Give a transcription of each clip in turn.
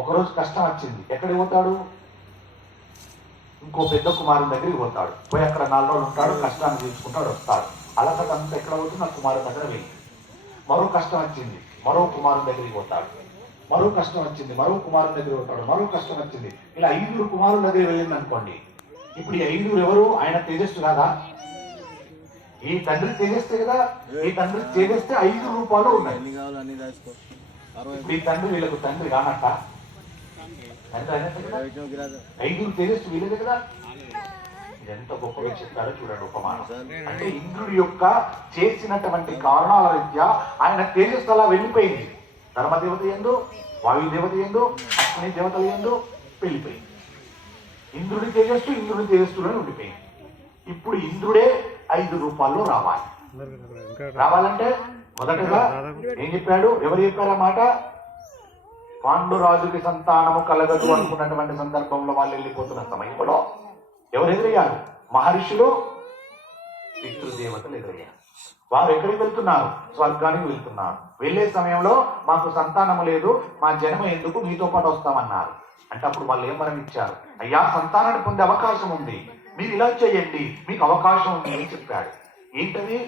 ఒకరోజు కష్టం వచ్చింది, ఎక్కడికి పోతాడు? ఇంకో పెద్ద కుమారుని దగ్గరికి పోతాడు. పోయి అక్కడ 4 రోజులు ఉంటాడు, కష్టాన్ని తీర్చుకుంటాడు, వస్తాడు. అలసట అంతా ఎక్కడ పోతుంది? ఆ కుమారుని దగ్గర వెళ్ళి. మరో కష్టం వచ్చింది, మరో కుమారుని దగ్గరికి పోతాడు. మరో కష్టం వచ్చింది, మరో కుమారుని దగ్గర పోతాడు. మరో కష్టం వచ్చింది. ఇలా 5 కుమారుల దగ్గర వెళ్ళింది అనుకోండి. ఇప్పుడు ఈ 5 ఎవరు? ఆయన తేజస్సు కాదా? ఈ తండ్రి తేజస్తే కదా. ఈ తండ్రి తేజస్తే 5 రూపాలు ఉన్నాయి. ఈ తండ్రి వీళ్ళకు తండ్రి కానట్ట? తండ్రి 5 తేజస్సు వీళ్ళదే కదా. ఎంత గొప్పగా చెప్పారో చూడండి ఉపమానం. అంటే ఇంద్రుడి యొక్క చేసినటువంటి కారణాల రీత్యా ఆయన తేజస్సు అలా వెళ్ళిపోయింది. ధర్మదేవత ఎందు, వాయుదేవత ఎందు, అగ్ని దేవతల ఎందు వెళ్ళిపోయింది. ఇంద్రుడి తేజస్సు ఇంద్రుడి తేజస్సులోనే ఉండిపోయింది. ఇప్పుడు ఇంద్రుడే 5 రూపాల్లో రావాలి. రావాలంటే మొదటగా ఏం చెప్పాడు? ఎవరు చెప్పారు ఆ మాట? పాండురాజుకి సంతానము కలగదు అనుకున్నటువంటి సందర్భంలో వాళ్ళు వెళ్ళిపోతున్న సమయంలో ఎవరు ఎదురయ్యారు? మహర్షులు, పితృదేవతలు ఎదురయ్యారు. వారు ఎక్కడికి వెళ్తున్నారు? స్వర్గానికి వెళ్తున్నారు. వెళ్లే సమయంలో మాకు సంతానము లేదు, మా జన్మ ఎందుకు, మీతో పాటు వస్తామన్నారు. అంటే అప్పుడు వాళ్ళు ఏం వరం ఇచ్చారు? అయ్యా, సంతానాన్ని పొందే అవకాశం ఉంది, మీరు ఇలా చేయండి, మీకు అవకాశం ఉంది అని చెప్పాడు. ఏంటది?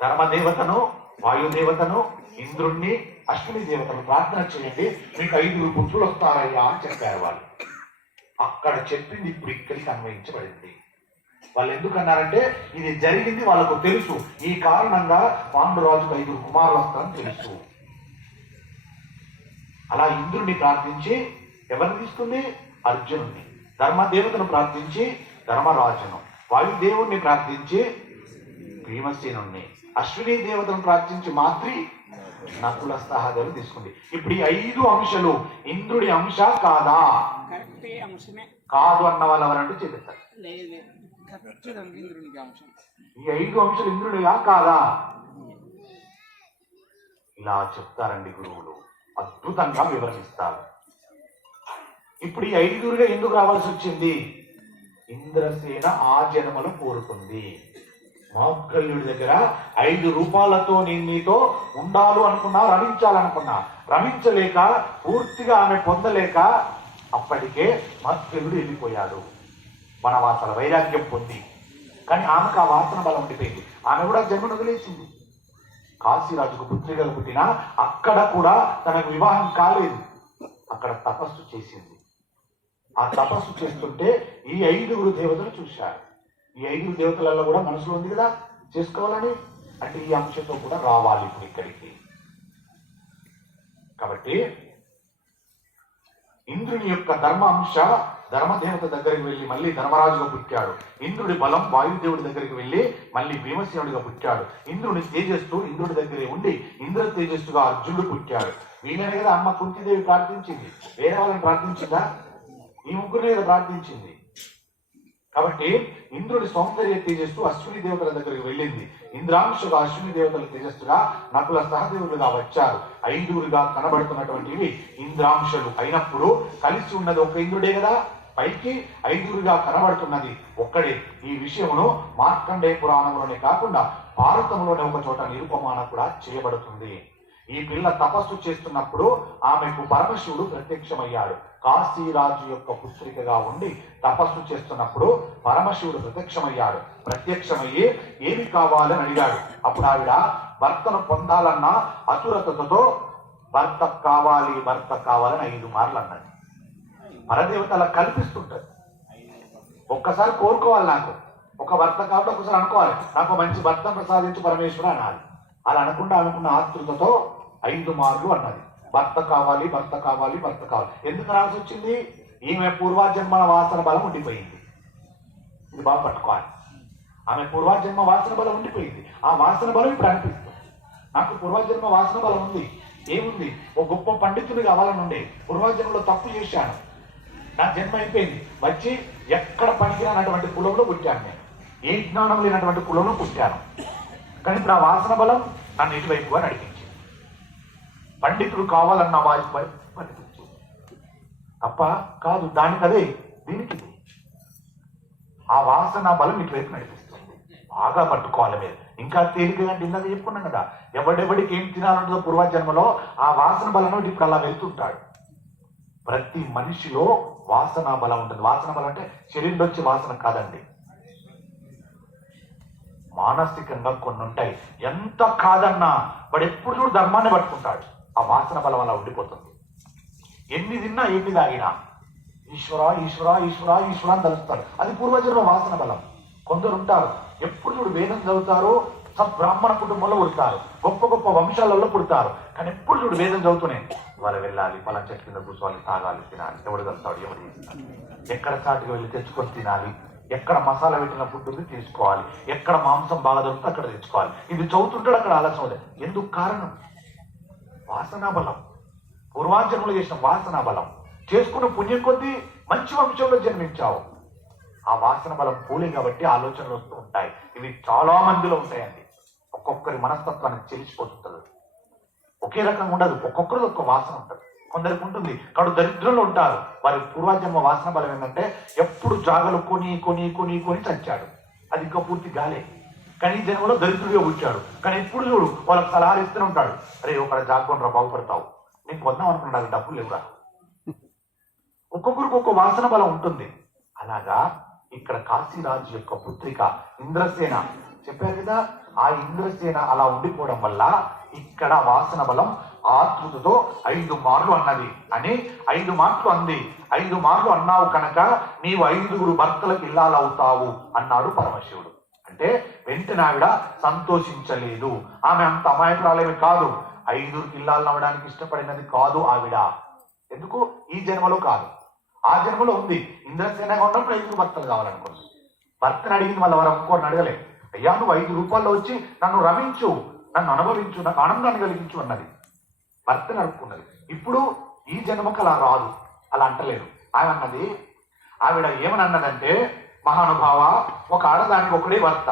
ధర్మదేవతను, వాయుదేవతను, ఇంద్రుణ్ణి, అశ్విని దేవతను ప్రార్థన చేయండి, మీకు 5 పుత్రులు వస్తారయ్యా అని చెప్పారు వాళ్ళు. అక్కడ చెప్పింది ఇప్పుడు ఇక్కడికి అన్వయించబడింది. వాళ్ళు ఎందుకన్నారంటే ఇది జరిగింది వాళ్ళకు తెలుసు. ఈ కారణంగా పాండురాజుకు 5 కుమారులు వస్తారని తెలుసు. అలా ఇంద్రుడిని ప్రార్థించి ఎవరిని తీసుకుంది? అర్జునుడిని. ధర్మదేవతను ప్రార్థించి ధర్మరాజును, వాయుదేవుణ్ణి ప్రార్థించి భీమసేనుణ్ణి, అశ్విని దేవతను ప్రార్థించి మాత్రి నకుల సహదేవులు తీసుకుంది. ఇప్పుడు ఈ 5 అంశాలు ఇంద్రుడి అంశ కాదా? కాదు అన్న వాళ్ళు ఎవరంటూ చెప్తారు. ఈ 5 అంశాలు ఇంద్రుడిగా కాదా? ఇలా చెప్తారండి గురువులు, అద్భుతంగా వివరణిస్తారు. ఇప్పుడు ఈ 5 ఎందుకు రావాల్సి వచ్చింది? ఇంద్రసేన ఆ జన్మలో కోరుకుంది. మౌద్గల్యుడి దగ్గర 5 రూపాయలతో నేను నీతో ఉండాలి అనుకున్నా, రమించాలనుకున్నా, రమించలేక పూర్తిగా ఆమె పొందలేక అప్పటికే మౌద్గల్యుడు వెళ్ళిపోయాడు వనవాసాల వైరాగ్యం పొంది. కానీ ఆమెకు ఆ వాసన బలం ఉండిపోయింది. ఆమె కూడా జన్మను వదిలేసింది. కాశీరాజుకు పుత్రికలు పుట్టినా అక్కడ కూడా తనకు వివాహం కాలేదు. అక్కడ తపస్సు చేసింది. ఆ తపస్సు చేస్తుంటే ఈ 5 దేవతలు చూశారు. ఈ 5 దేవతలలో కూడా మనసులో ఉంది కదా చేసుకోవాలని. అంటే ఈ అంశంతో కూడా రావాలి ఇప్పుడు ఇక్కడికి. కాబట్టి ఇంద్రుని యొక్క ధర్మ అంశ ధర్మదేవత దగ్గరికి వెళ్ళి మళ్ళీ ధర్మరాజుగా పుట్టాడు. ఇంద్రుడి బలం వాయుదేవుడి దగ్గరికి వెళ్ళి మళ్ళీ భీమసేనుడిగా పుట్టాడు. ఇంద్రుని తేజస్సు ఇంద్రుడి దగ్గరే ఉండి ఇంద్ర తేజస్సుగా అర్జునుడు పుట్టాడు. వీళ్ళనే కదా అమ్మ కుంతిదేవి ప్రార్థించింది. వేరే వాళ్ళని ప్రార్థించిందా? ఈ ముగ్గురిని కదా ప్రార్థించింది. కాబట్టి ఇంద్రుడి సౌందర్య తేజస్సు అశ్విని దేవతల దగ్గరికి వెళ్ళింది. ఇంద్రాంశగా అశ్విని దేవతల తేజస్సుగా నకుల సహదేవులుగా వచ్చారు. 5 కనబడుతున్నటువంటివి ఇంద్రాంశలు అయినప్పుడు కలిసి ఉన్నది ఒక ఇంద్రుడే కదా. పైకి 5 కనబడుతున్నది ఒక్కడే. ఈ విషయమును మార్కండేయ పురాణంలోనే కాకుండా భారతంలోనే ఒక చోట నిరూపమాన కూడా చేయబడుతుంది. ఈ పిల్ల తపస్సు చేస్తున్నప్పుడు ఆమెకు పరమశివుడు ప్రత్యక్షమయ్యాడు. కాశీరాజు యొక్క పుత్రికగా ఉండి తపస్సు చేస్తున్నప్పుడు పరమశివుడు ప్రత్యక్షమయ్యి ఏమి కావాలని అడిగాడు. అప్పుడు ఆవిడ భర్తను పొందాలన్న అసురతతో భర్త కావాలని 5 మార్లు అన్నది. పరదేవత అలా కల్పిస్తుంటది. ఒక్కసారి కోరుకోవాలి, నాకు ఒక భర్త కాబట్టి ఒకసారి అనుకోవాలి, నాకు మంచి భర్త ప్రసాదించు పరమేశ్వర అనాలి. అలా అనకుండా అనుకున్న ఆతృతతో 5 మార్లు అన్నది. భర్త కావాలి. ఎందుకు రావాల్సి వచ్చింది? ఈమె పూర్వజన్మ వాసన బలం ఉండిపోయింది. ఇది బాగా పట్టుకోవాలి. ఆమె పూర్వజన్మ వాసన బలం ఉండిపోయింది. ఆ వాసన బలం ఇప్పుడు అనిపిస్తుంది. నాకు పూర్వజన్మ వాసన బలం ఉంది. ఏముంది? ఒక గొప్ప పండితుడు కావాలని ఉండే. పూర్వజన్మలో తప్పు చేశాను, నా జన్మ అయిపోయింది. వచ్చి ఎక్కడ పనికిరానటువంటి కులంలో పుట్టాను. నేను ఏ జ్ఞానం లేనటువంటి కులంలో పుట్టాను. కానీ ఇప్పుడు ఆ వాసన బలం నన్ను ఇటువైపుగా నడిపించింది. పండితుడు కావాలన్న వాయిపై నడిపించింది తప్ప కాదు. దానికదే, దీనికి ఆ వాసన బలం ఇటువైపు నడిపిస్తుంది. బాగా పట్టుకోవాలి మీరు. ఇంకా తేలికగా ఇందాక చెప్పుకున్నాం కదా, ఎవడెవడికి ఏం తినాలంటుందో పూర్వజన్మలో ఆ వాసన బలం ఇప్పుడు అలా వెళ్తుంటాడు. ప్రతి మనిషిలో వాసన బలం ఉంటుంది. వాసన బలం అంటే శరీరంలో వచ్చే వాసన కాదండి, మానసికంగా కొన్ని ఉంటాయి. ఎంత కాదన్నా వాడు ఎప్పుడు చూడు ధర్మాన్ని పట్టుకుంటాడు. ఆ వాసన బలం అలా ఉండిపోతుంది. ఎన్ని తిన్నా ఎన్ని తాగినా ఈశ్వర ఈశ్వర ఈశ్వర ఈశ్వర అని తలుస్తాడు. అది పూర్వజన్మ వాసన బలం. కొందరు ఉంటారు ఎప్పుడు చూడు వేదం చదువుతారు, సద్బ్రాహ్మణ కుటుంబంలో పుడతారు, గొప్ప గొప్ప వంశాలలో పుడతారు, కానీ ఎప్పుడు చూడు వేదం చదువుతూనే వాళ్ళు వెళ్ళాలి, పలానా చెట్టు కింద కూర్చోవాలి, తాగాలి, తినాలి, ఎవడు కలుతాడు, ఎవడు చేస్తాడు, ఎక్కడ చాటుకు వెళ్ళి తెచ్చుకొని తినాలి, ఎక్కడ మసాలా పెట్టిన ఫుడ్ ఉంది తీసుకోవాలి, ఎక్కడ మాంసం బాగా దొరికితే అక్కడ తెచ్చుకోవాలి. ఇది చదువుతుంటాడు, అక్కడ ఆలస్యం అవుతుంది. ఎందుకు కారణం? వాసనా బలం. పూర్వాజన్మలు చేసిన వాసనా బలం. చేసుకున్న పుణ్యం కొద్దీ మంచి వంశంలో జన్మించావు. ఆ వాసన బలం పూలే కాబట్టి ఆలోచనలు వస్తూ ఉంటాయి. ఇవి చాలా మందిలో ఉంటాయండి. ఒక్కొక్కరి మనస్తత్వానికి తెలిసిపోతుంటుంది. ఒకే రకంగా ఉండదు, ఒక్కొక్కరిది ఒక్క వాసన ఉంటుంది. కొందరికి ఉంటుంది, కడు దరిద్రంలో ఉంటారు. వారి పూర్వజన్మ వాసన బలం ఏంటంటే ఎప్పుడు జాగలు కొని కొని కొని కొని చచ్చాడు. అది ఇంకా పూర్తి గాలే. కానీ ఈ జన్మలో దరిద్రుడిగా పుట్టాడు. కానీ ఎప్పుడు చూడు వాళ్ళకి సలహాలు ఇస్తూనే ఉంటాడు. అరే ఒకడ జాగ్కుండా బాగుపడతావు, నీకు వద్దాం అనుకున్నాడు, డబ్బులు లేవురా. ఒక్కొక్కరికి ఒక్క వాసన బలం ఉంటుంది. అలాగా ఇక్కడ కాశీరాజు యొక్క పుత్రిక ఇంద్రసేన చెప్పారు కదా, ఆ ఇంద్రసేన అలా ఉండిపోవడం వల్ల ఇక్కడ వాసన బలం ఆతృతతో 5 మార్లు అన్నది అని 5 మాటలు అంది. 5 మార్లు అన్నావు కనుక నీవు 5 భర్తలకు ఇల్లాలవుతావు అన్నాడు పరమశివుడు. అంటే వెంటనే ఆవిడ సంతోషించలేదు. ఆమె అంత అమాయకురాలేమి కాదు. 5 ఇల్లాలు అవ్వడానికి ఇష్టపడినది కాదు ఆవిడ. ఎందుకు? ఈ జన్మలో కాదు, ఆ జన్మలో ఉంది. ఇంద్రసేనగా ఉన్నప్పుడు 5 భర్తలు కావాలనుకుంది. భర్తను అడిగింది, మళ్ళీ వారు ఇంకోరిని అడగలే. అయ్యా నువ్వు 5 రూపాయల్లో వచ్చి నన్ను రమించు, నన్ను అనుభవించు, నాకు ఆనందాన్ని కలిగించు అన్నది. భర్తను అడుక్కున్నది. ఇప్పుడు ఈ జన్మకు అలా రాదు, అలా అంటలేదు. ఆమె అన్నది, ఆవిడ ఏమని అన్నదంటే, మహానుభావ, ఒక ఆడదానికి ఒకడే భర్త.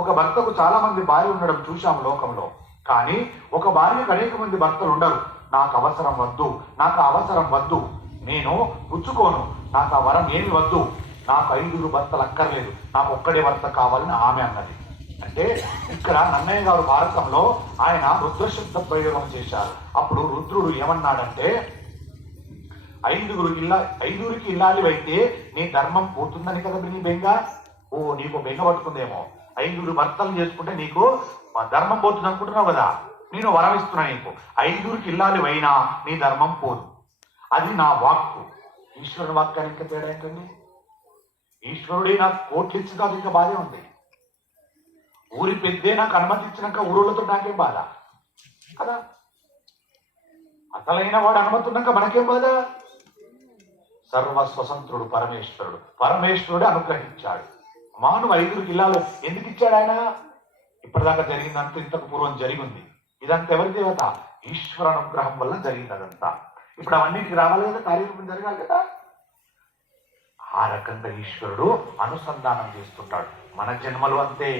ఒక భర్తకు చాలా మంది భార్య ఉండడం చూశాము లోకంలో. కానీ ఒక భార్యకు అనేక మంది భర్తలు ఉండరు. నాకు అవసరం వద్దు, నాకు అవసరం వద్దు, నేను పుచ్చుకోను, నాకు ఆ వరం ఏమి వద్దు, నాకు 5 భర్తలు అక్కర్లేదు, నాకు ఒక్కడే భర్త కావాలని ఆమె అన్నది. అంటే ఇక్కడ నన్నయ్య గారు భారతంలో ఆయన రుద్రశబ్ద ప్రయోగం చేశారు. అప్పుడు రుద్రుడు ఏమన్నాడంటే, 5 ఇల్లాలి అయితే నీ ధర్మం పోతుందని కదా నీ బెంగ. ఓ నీకు బెంగ పట్టుకుందేమో, 5 భర్తలు చేసుకుంటే నీకు ధర్మం పోతుంది అనుకుంటున్నావు కదా, నేను వరం ఇస్తున్నా నీకు. 5 ఇల్లాలి అయినా నీ ధర్మం పోదు. అది నా వాక్కు. ఈశ్వరుని వాక్యానికి ఇంకా తేడా ఏంటండి? ఈశ్వరుడే నాకు కోట్లు ఇచ్చిన ఇంకా బాధే ఉంది. ఊరి పెద్దే నాకు అనుమతి ఇచ్చినాక ఊరోళ్ళతో నాకేం బాధ కదా. అసలైన వాడు అనుమతి ఉన్నాక మనకేం బాధ? సర్వస్వతంత్రుడు పరమేశ్వరుడు. పరమేశ్వరుడు అనుగ్రహించాడు. మానవ 5 ఇల్లాలు ఎందుకు ఇచ్చాడు ఆయన? ఇప్పటిదాకా జరిగిందంతా ఇంతకు పూర్వం జరిగింది. ఇదంతా ఎవరి దేవత? ఈశ్వర అనుగ్రహం వల్ల జరిగింది అదంతా. ఇప్పుడు అవన్నిటికి రావాలి కదా, కార్యరూపం జరగాలి కదా. ఆ రకంగా ఈశ్వరుడు అనుసంధానం చేస్తుంటాడు. మన జన్మలు అంతే.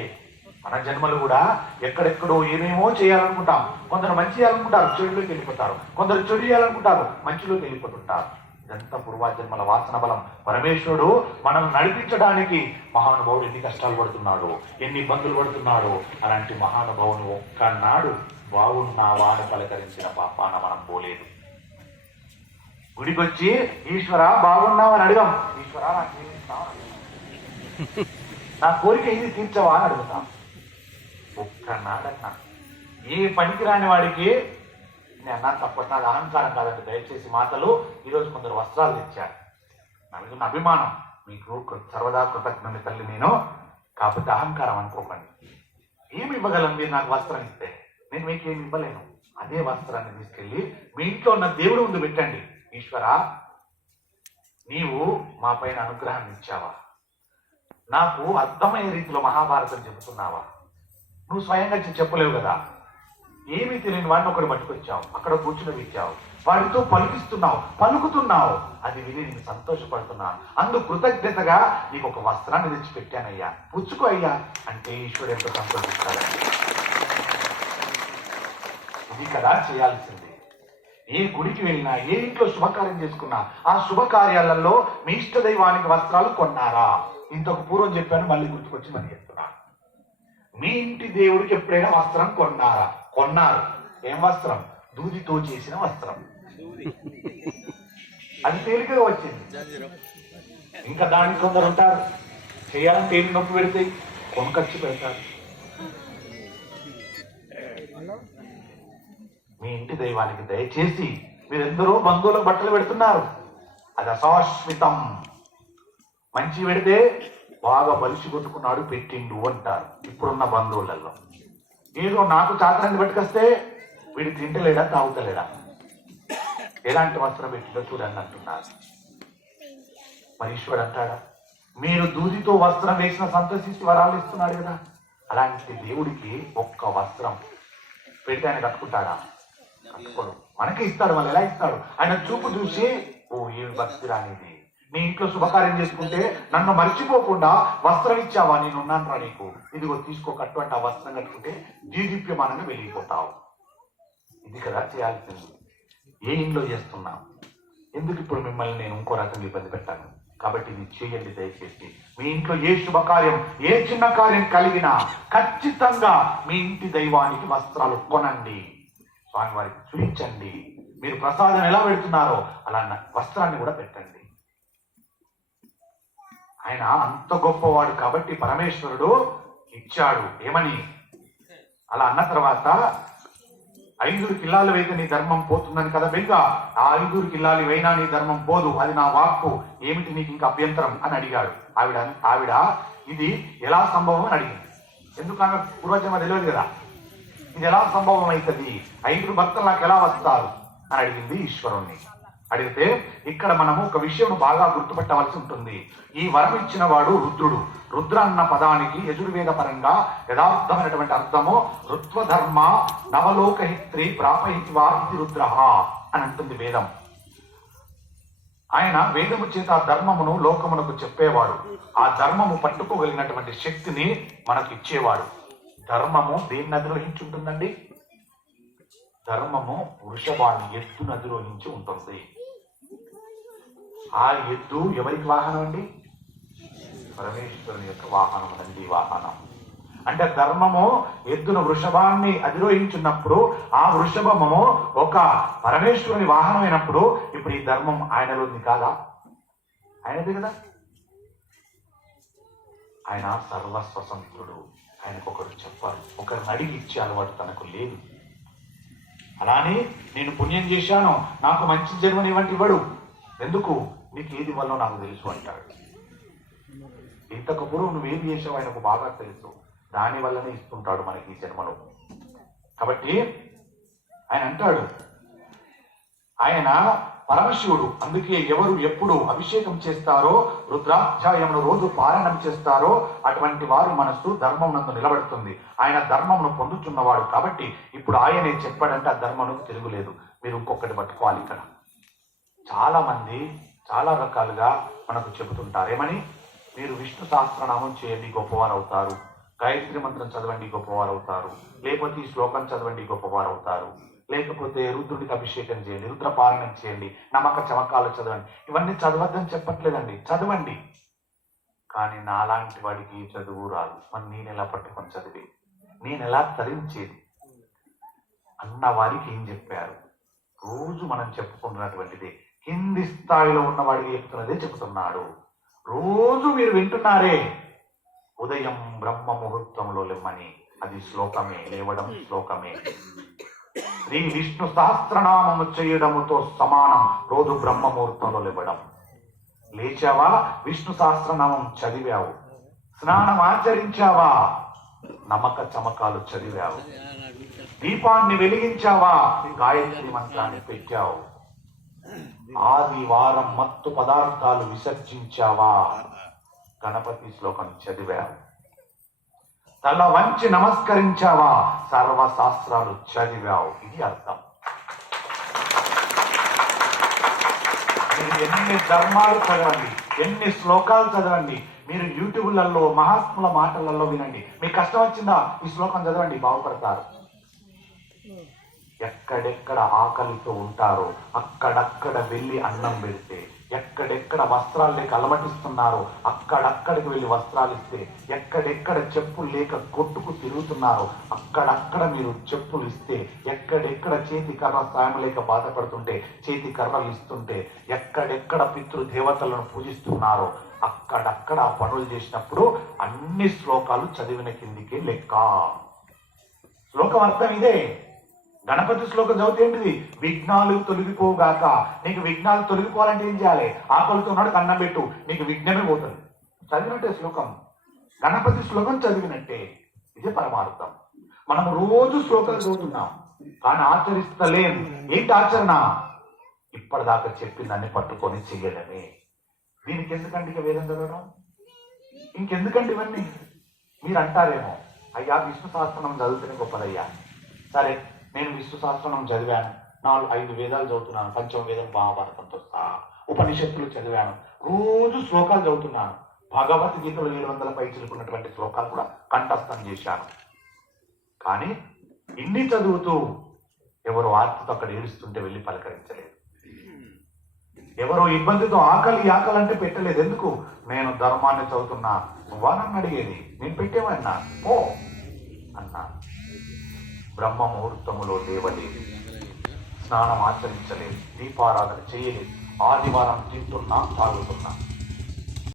మన జన్మలు కూడా ఎక్కడెక్కడో ఏమేమో చేయాలనుకుంటాం. కొందరు మంచి చేయాలనుకుంటారు, చెడులోకి వెళ్ళిపోతారు. కొందరు చెడు చేయాలనుకుంటారు, మంచిలోకి వెళ్ళిపోతుంటారు. ఇదంతా పూర్వజన్మల వాసన బలం. పరమేశ్వరుడు మనల్ని నడిపించడానికి మహానుభావుడు ఎన్ని కష్టాలు పడుతున్నాడు, ఎన్ని ఇబ్బందులు పడుతున్నాడు. అలాంటి మహానుభావుని ఒక్కనాడు బాగున్నావా అని పలకరించిన పాపాన మనం పోలేదు. గుడికి వచ్చి ఈశ్వర బాగున్నావు అని అడగం. ఈశ్వర నాకు తీరుస్తావా, నా కోరిక ఇది తీర్చవా అని అడుగుతాం. ఒక్కనాడన్నా ఏ పనికి రాని వాడికి నేను అన్నా తప్పటి నాది అహంకారం కాదండి. దయచేసి మాటలు. ఈరోజు కొందరు వస్త్రాలు తెచ్చారు, నా మీద ఉన్న అభిమానం. మీకు సర్వదా కృతజ్ఞత తల్లి నేను. కాకపోతే అహంకారం అనుకోకండి. ఏమి ఇవ్వగలను మీరు నాకు వస్త్రం ఇస్తే? నేను మీకు ఏమి ఇవ్వలేను. అదే వస్త్రాన్ని తీసుకెళ్ళి మీ ఇంట్లో ఉన్న దేవుడు ముందు పెట్టండి. ఈశ్వర, నీవు మా పైన అనుగ్రహాన్ని ఇచ్చావా? నాకు అర్థమయ్యే రీతిలో మహాభారతం చెబుతున్నావా? నువ్వు స్వయంగా చెప్పలేవు కదా. ఏమీ తెలియని వాడిని ఒకటి పట్టుకొచ్చావు, అక్కడ కూర్చుని ఇచ్చావు, వాడితో పలుకుతున్నావు. అది విని నేను సంతోషపడుతున్నాను. అందుకు కృతజ్ఞతగా నీకు ఒక వస్త్రాన్ని తెచ్చి పెట్టానయ్యా, పుచ్చుకో అయ్యా అంటే ఈశ్వరుడు ఎంతో సంతోషిస్తాడని. ఇది కదా చేయాల్సింది. ఏ గుడికి వెళ్ళినా, ఏ ఇంట్లో శుభకార్యం చేసుకున్నా, ఆ శుభకార్యాలలో మీ ఇష్ట దైవానికి వస్త్రాలు కొన్నారా? ఇంతకు పూర్వం చెప్పాను, మళ్ళీ గుర్తుకొచ్చి మళ్ళీ చెప్తున్నా. మీ ఇంటి దేవుడికి ఎప్పుడైనా వస్త్రం కొన్నారా? కొన్నారు. ఏం వస్త్రం? దూదితో చేసిన వస్త్రం. అది తేలికగా వచ్చింది. ఇంకా దానికి కొందరు ఉంటారు, చేయాలంటే ఏమి నొప్పి పెడితే కొనుకొచ్చి పెడతారు. మీ ఇంటి దైవానికి దయచేసి మీరెందరో బంధువులకు బట్టలు పెడుతున్నారు, అది అశాశ్వతం. మంచి పెడితే బాగా బలిసి కొట్టుకున్నాడు పెట్టిండు అంటారు ఇప్పుడున్న బంధువులలో. ఏదో నాకు చాతరాన్ని పట్టుకొస్తే వీడు తింటలేడా తాగుతలేడా, ఎలాంటి వస్త్రం పెట్టిందో చూడండి అంటున్నారు. మరి ఈశ్వరుడు అంటాడా, మీరు దూదితో వస్త్రం వేసిన సంతోషించి వరాలు ఇస్తున్నాడు కదా, అలాంటి దేవుడికి ఒక్క వస్త్రం పెడితే ఆయన కట్టుకుంటాడా? కట్టుకోడు. మనకే ఇస్తాడు. మళ్ళీ ఎలా ఇస్తాడు? ఆయన చూపు చూసి, ఓ ఏమి భక్తి రానిది, నీ ఇంట్లో శుభకార్యం చేసుకుంటే నన్ను మర్చిపోకుండా వస్త్రం ఇచ్చావా, నేనున్నాను రా నీకు, ఇదిగో తీసుకో కట్టు అంటే ఆ వస్త్రం కట్టుకుంటే జీదీప్యమానంగా వెళ్ళిపోతావు. ఇది కదా చేయాల్సింది. ఏ ఇంట్లో చేస్తున్నాం? ఎందుకు ఇప్పుడు మిమ్మల్ని నేను ఇంకో రకంగా ఇబ్బంది పెట్టాను? కాబట్టి ఇది చేయండి దయచేసి. మీ ఇంట్లో ఏ శుభకార్యం, ఏ చిన్న కార్యం కలిగినా ఖచ్చితంగా మీ ఇంటి దైవానికి వస్త్రాలు కొనండి, స్వామివారికి చూపించండి. మీరు ప్రసాదం ఎలా పెడుతున్నారో అలా వస్త్రాన్ని కూడా పెట్టండి. ఆయన అంత గొప్పవాడు కాబట్టి పరమేశ్వరుడు ఇచ్చాడు. ఏమని? అలా అన్న తర్వాత 5 కిల్లాలు అయితే నీ ధర్మం పోతుందని కదా బెంగ, ఆ 5 కిల్లాలు అయినా నీ ధర్మం పోదు, అది నా వాక్కు, ఏమిటి నీకు ఇంకా అభ్యంతరం అని అడిగాడు. ఆవిడ ఇది ఎలా సంభవం అని అడిగింది. ఎందుకన్నా పూర్వజన్మ తెలియదు కదా, ఇది ఎలా సంభవం అవుతుంది, 5 భక్తులు నాకు ఎలా వస్తారు అని అడిగింది ఈశ్వరుణ్ణి. అడిగితే ఇక్కడ మనము ఒక విషయం బాగా గుర్తుపెట్టవలసి ఉంటుంది. ఈ వరం ఇచ్చిన వాడు రుద్రుడు. రుద్ర అన్న పదానికి యజుర్వేద పరంగా యథార్థమైనటువంటి అర్థము రుత్వధర్మ నవలోకహిత్రి ప్రాపహిత్వా ఇది రుద్ర అని అంటుంది వేదం. ఆయన వేదము చేత ఆ ధర్మమును లోకమునకు చెప్పేవాడు. ఆ ధర్మము పట్టుకోగలిగినటువంటి శక్తిని మనకు ఇచ్చేవాడు. ధర్మము దేన్ని అధిరోహించి ఉంటుందండి? ధర్మము వృషభాన్ని, ఎద్దును అధిరోహించి ఉంటుంది. ఆ ఎద్దు ఎవరికి వాహనం అండి? పరమేశ్వరుని యొక్క వాహనం, నంది వాహనం. అంటే ధర్మము ఎద్దును వృషభాన్ని అధిరోహించున్నప్పుడు ఆ వృషభము ఒక పరమేశ్వరుని వాహనం అయినప్పుడు ఇప్పుడు ఈ ధర్మం ఆయనలోది కాదా? ఆయనది కదా. ఆయన సర్వస్వతంత్రుడు. ఆయనకు ఒకరు చెప్పాలి, ఒకరిని అడిగి ఇచ్చే అలవాటు తనకు లేదు. అలానే నేను పుణ్యం చేశాను, నాకు మంచి జన్మనివ్వండి ఇవ్వడు. ఎందుకు? నీకు ఏది వల్ల నాకు తెలుసు అంటాడు. ఇంతకు పూర్వం నువ్వేం చేసావు ఆయనకు బాగా తెలుసు, దాని వల్లనే ఇస్తుంటాడు మనకి ఈ జన్మలో. కాబట్టి ఆయన అంటాడు, ఆయన పరమశివుడు. అందుకే ఎవరు ఎప్పుడు అభిషేకం చేస్తారో, రుద్రాధ్యాయమును రోజు పారాయణం చేస్తారో అటువంటి వారు మనస్సు ధర్మం నందు నిలబడుతుంది. ఆయన ధర్మమును పొందుతున్నవాడు కాబట్టి ఇప్పుడు ఆయనే చెప్పాడంటే ఆ ధర్మమునకు తిరుగులేదు. మీరు ఇంకొకటి పట్టుకోవాలి. ఇక్కడ చాలా మంది చాలా రకాలుగా మనకు చెబుతుంటారు. ఏమని? మీరు విష్ణు సహస్రనామం చేయండి గొప్పవారు అవుతారు, గాయత్రి మంత్రం చదవండి గొప్పవారు అవుతారు, లేకపోతే ఈ శ్లోకం చదవండి గొప్పవారు అవుతారు, లేకపోతే రుద్రుడికి అభిషేకం చేయండి, రుద్రపారాయణం చేయండి, నమ్మక చమకాలు చదవండి. ఇవన్నీ చదవద్దని చెప్పట్లేదండి, చదవండి. కానీ నాలాంటి వాడికి చదువు రాదు, మరి నేను ఎలా పట్టుకొని చదివి, నేను ఎలా తరించేది అన్న వారికి ఏం చెప్పారు? రోజు మనం చెప్పుకుంటున్నటువంటిది కింది స్థాయిలో ఉన్న వాడికి చెప్తున్నదే చెబుతున్నాడు. రోజు మీరు వింటున్నారే, ఉదయం బ్రహ్మ ముహూర్తంలో లెమ్మని, అది శ్లోకమే, లేవడం శ్లోకమే. శ్రీ విష్ణు సహస్రనామము చేయడముతో సమానం రోజు బ్రహ్మ ముహూర్తంలో లేవడం. లేచావా, విష్ణు సహస్రనామం చదివావు, స్నానం ఆచరించావా, నమ్మక చమకాలు చదివావు, దీపాన్ని వెలిగించావా, గాయత్రి మంత్రాన్ని పెట్టావు, ఆదివారం మత్తు పదార్థాలు విసర్జించావా, గణపతి శ్లోకం చదివావు, తల వంచి నమస్కరించావా, సర్వశాస్త్రాలు చదివావు. ఇది అర్థం. మీరు ఎన్ని ధర్మాలు చదవండి, ఎన్ని శ్లోకాలు చదవండి, మీరు యూట్యూబ్లలో మహాత్ముల మాటలలో వినండి. మీకు కష్టం వచ్చిందా, ఈ శ్లోకం చదవండి, బాగుపడతారు. ఎక్కడెక్కడ ఆకలితో ఉంటారో అక్కడక్కడ వెళ్ళి అన్నం పెడితే, ఎక్కడ ఎక్కడెక్కడ వస్త్రాలు లేక అలమటిస్తున్నారో అక్కడక్కడికి వెళ్ళి వస్త్రాలు ఇస్తే, ఎక్కడెక్కడ చెప్పులు లేక కొట్టుకు తిరుగుతున్నారో అక్కడక్కడ మీరు చెప్పులు ఇస్తే, ఎక్కడెక్కడ చేతి కర్ర సాయం లేక బాధపడుతుంటే చేతి కర్రలు ఇస్తుంటే, ఎక్కడెక్కడ పితృ దేవతలను పూజిస్తున్నారో అక్కడక్కడ ఆ పనులు చేసినప్పుడు అన్ని శ్లోకాలు చదివిన కిందికే లెక్క. శ్లోకం అర్థం ఇదే. గణపతి శ్లోకం చదివితే ఏంటిది? విఘ్నాలు తొలగిపోగాక. నీకు విఘ్నాలు తొలగిపోవాలంటే ఏం చేయాలి? ఆకలితో ఉన్నాడు కన్నం పెట్టు, నీకు విఘ్నమే పోతుంది. చదివినట్టే శ్లోకం, గణపతి శ్లోకం చదివినట్టే. ఇదే పరమార్థం. మనం రోజు శ్లోకాలు చదువుతున్నాం కానీ ఆచరిస్తలేం. ఏంటి ఆచరణ? ఇప్పటిదాకా చెప్పిందాన్ని పట్టుకొని చెయ్యడమే. దీనికి ఎందుకంటే ఇక వేదం చదవడం, ఇంకెందుకంటే ఇవన్నీ? మీరు అంటారేమో, అయ్యా విష్ణు సహస్రనామం చదివితేనే గొప్పదయ్యా. సరే, నేను విష్ణు సహస్రనామం చదివాను, 4-5 వేదాలు చదువుతున్నాను, పంచమ వేదం మహాభారతంతో సహా, ఉపనిషత్తులు చదివాను, రోజు శ్లోకాలు చదువుతున్నాను, భగవద్గీతలో 700 పై చిలుకున్నటువంటి శ్లోకాలు కూడా కంఠస్థం చేశాను. కానీ ఇన్ని చదువుతూ ఎవరో ఆర్తితో అక్కడ ఏడుస్తుంటే వెళ్ళి పలకరించలేదు. ఎవరో ఇబ్బందితో ఆకలి అంటే పెట్టలేదు. ఎందుకు? నేను ధర్మాన్ని చదువుతున్నా. నువ్వా నన్ను అడిగేది? నేను పెట్టేవన్నా ఓ అన్నా. బ్రహ్మ ముహూర్తములో లేవలేదు, స్నానం ఆచరించలేదు, దీపారాధన చేయలేదు, ఆదివారం తింటున్నా తాగుతున్నా.